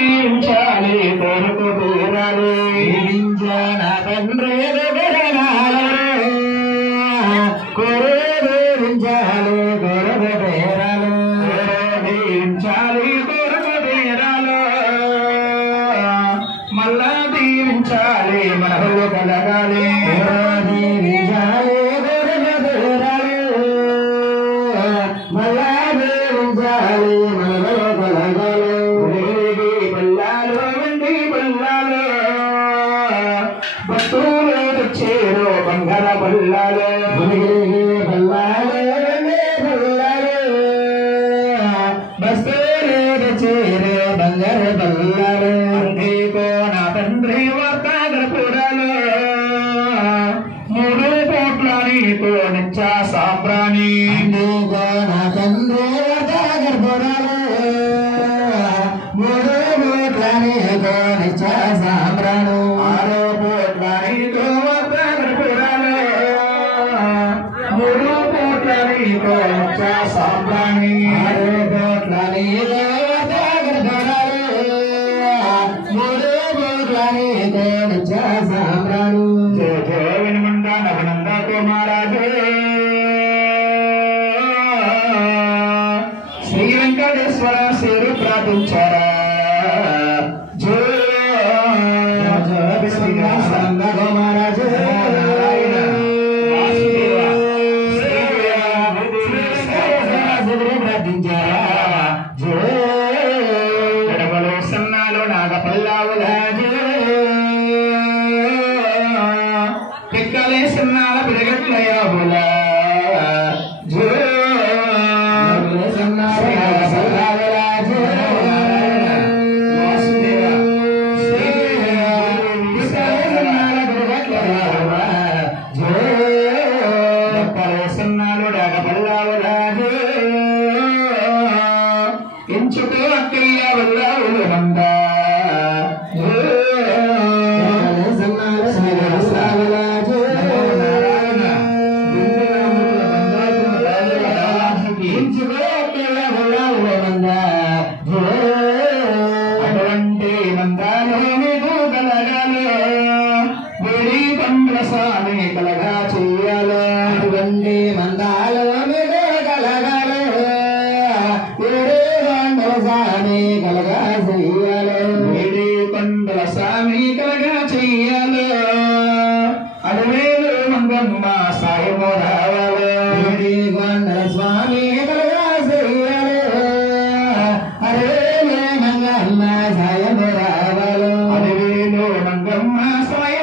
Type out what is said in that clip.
దీవించాలి కొరకు తీరాలి దీవించాన తండ్రి కొరు దీవించాలి కొరకు తీరాలు దీవించాలి కొరకు తీరాలు మళ్ళా దీవించాలి మనలో కలగాలి దీవించాలి కొరకు తీరాలు మళ్ళా దీవించాలి మనలో కలగాలి బల్లాలు వెండి బల్లాలు భక్తులు తెచ్చేరు బంగార బల్లాలు బల్లాలు వెండి బల్లాలు భక్తులు తెచ్చేరు బంగార బల్లాలు అంతేకో నా తండ్రి వార్త గడపురాలు 3 కోట్ల నీకు నిత్య సాంబ్రాణి అంతేకో నా తండ్రి వార్త గడపురాలు 3 కోట్ల నీకు నిత్య సాంబ్రాణు 6 కోట్ల నీకు వార్త గడపురాలు 3 కోట్ల నీకు నిత్య సాంబ్రాణి 6 కోట్ల నీకు వార్త గడపురాలు 3 కోట్ల నీకు నిత్య సాంబ్రాణు జయ జయ వినుమండ నవనంద కుమారాజు శ్రీ వెంకటేశ్వర సేరు ప్రార్థించారా శ్రీనంద కుమారాజు ప్రార్థించారా గడపలో సన్నాలు నాగపల్లావులాజు పిక్కలే సన్నాల పిడగట్లయాబులా ఎంచుకో అక్కయ్య వల్లావులు మంద అటువంటి మందాలు మీకు కలగాలి వేడి పండ్ల స్వామి కలగా చెయ్యాలి అటువంటి మందాలు మీకు కలగాలి వేడి పండ్ల స్వామి కలగా చెయ్యాలి వేడి పండ్ల స్వామి కలగా చెయ్యాలి అడవేలు మంగమ్మ సాయము రావాలి వేడి పండ్ల స్వామి కలగా చెయ్యాలి అడవేలు మంగమ్మ సాయము రావాలి అడవేలు మంగమ్మ సాయ